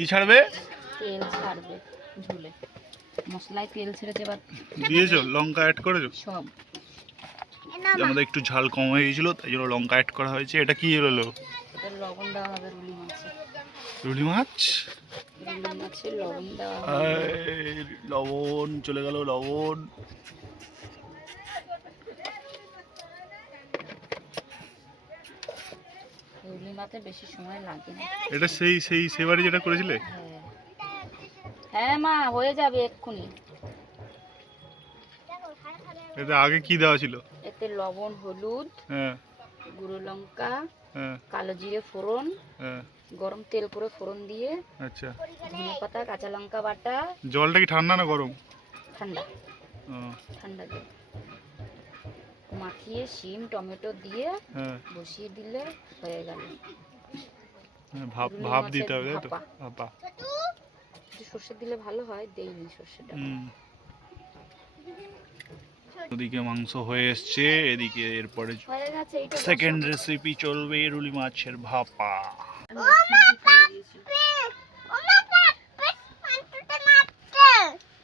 কি ছাড়বে? তেল ছাড়বে ঝোলে, মশলায় তেল ছেড়েছে। এবার দিয়েছো লঙ্কা অ্যাড করেছো সব। আমাদের একটু ঝাল কম হয়ে গেছিল, তাই জন্য লঙ্কা অ্যাড করা হয়েছে। এটা কি হলো? এটা লবণ দেওয়া হবে রুলি মাছে। রুলি মাছ, রুলি মাছে লবণ দেওয়া হবে। লবণ চলে গেল, লবণ। রুলি মাছে বেশি সময় লাগে না। এটা সেবারে যেটা করেছিলে? হ্যাঁ মা, হয়ে যাবে এক্ষুনি। এটা আগে কি দেওয়া ছিল? এতে লবণ, হলুদ, হ্যাঁ, গুঁড়ো লঙ্কা, হ্যাঁ, কালো জিরে ফোড়ন, হ্যাঁ। গরম তেল করে ফোড়ন দিয়ে, আচ্ছা, ধনে পাতা, কাঁচা লঙ্কা বাটা। জলটা কি ঠান্ডা না গরম? ঠান্ডা। ঠান্ডা জল মাখিয়ে শিম টমেটো দিয়ে বসিয়ে দিলে হয়ে গেল। ভাপ দিতে হবে, তাই তো? ভাপা। সর্ষে দিলে ভালো হয়, দেইনি সর্ষেটা। ওদিকে মাংস হয়ে এসছে, এদিকে এরপরে হয়ে গেছে। সেকেন্ড রেসিপি চলবে রুলি মাছের ভাপা।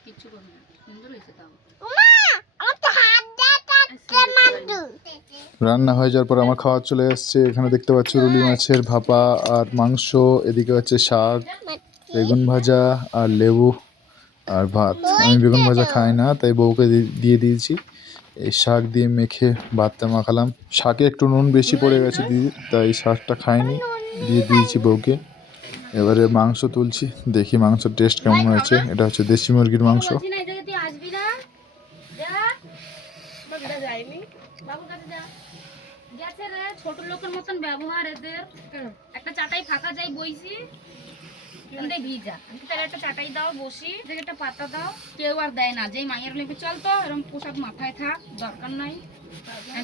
কিছু করবে না, সুন্দর হয়েছে তাও। রান্না হয়ে যাওয়ার পর আমার খাওয়া চলে এসছে। এখানে দেখতে পাচ্ছ রুলি মাছের ভাপা আর মাংস, এদিকে হচ্ছে শাক, বেগুন ভাজা আর লেবু আর ভাত। আমি বেগুন ভাজা খাই না, তাই বউকে দিয়ে দিয়েছি। এই শাক দিয়ে মেখে ভাতটা মাখালাম। শাকে একটু নুন বেশি পড়ে গেছে দিদি, তাই শাকটা খাইনি, দিয়ে দিয়েছি বউকে। এবারে মাংস তুলছি, দেখি মাংসের টেস্ট কেমন হয়েছে। এটা হচ্ছে দেশি মুরগির মাংস। ছোট লোকের মতন ব্যবহার এদের। একটা চাটাই ফাঁকা যাই বইছি, ভিজা একটা চাটাই দাও, বসি একটা পাতা দাও, কেউ আর দেয় না। যেই মায়ের লেগে চল তো এরকম পোশাক মাথায় থাক, দরকার নাই।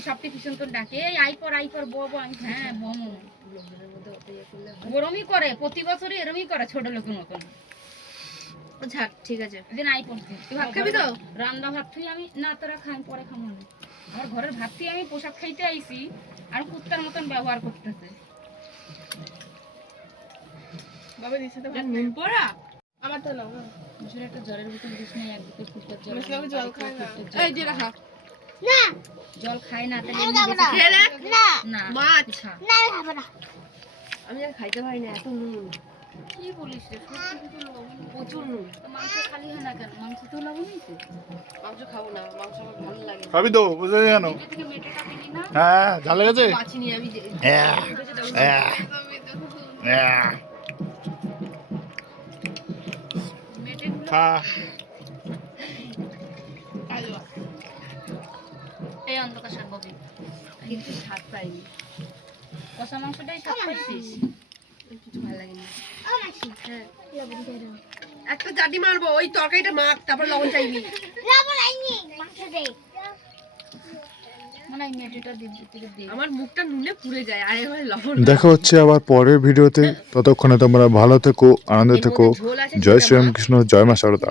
সবটি পিছন করে ডাকে, এই আই পর বউ। হ্যাঁ বমু ওরমই করে, প্রতি বছরই এরমই করে ছোট লোকের মতন। ঠিক আছে, ভাত খাবি তো? রান্না ভাত তুই আমি না, তোরা খাই পরে খাবো না। আমার ঘরের ভাত তুই আমি পোশাক খাইতে আইছি, আর কুত্তার মতন ব্যবহার করতেছে। বাবা দিছে তো নুন পড়া, আমার তো নাও না। একটা জ্বরের ভিতর দিস না, একদিকে কুত্তার জ্বর, জল খায় না। এই যে রাখা না, জল খায় না, তাহলে না না মাছ না খাবো না। আমি আর খাইতে পারি না, এত নুন। কি বলিস রে, প্রচুর নুন। মাংস খালি হয় না কেন? মাংস তো লবণ হয়েছে। মাংস খাবো না, মাংস আমার ভালো লাগে। খাবি তো? বুঝে কেন? হ্যাঁ, ঝাল লেগেছে। বাঁচিনি আমি। এই অন্ধকার শাক বাবি কিন্তু স্বাদ পাইনি। কষা মাংসটাই স্বাদ পাইছিস, কিছু ভালো লাগেনি। একটা জাটি মারবো, ওই তরকারিটা মাখ, তারপর লবণ চাইবি। আমার মুখটা নুনে পুড়ে যায়, আর এবার লবণ। দেখা হচ্ছে আবার পরের ভিডিওতে। ততক্ষণে তোমরা ভালো থেকো, আনন্দে থেকো। জয় শ্রীরামকৃষ্ণ, জয় মা শারদা।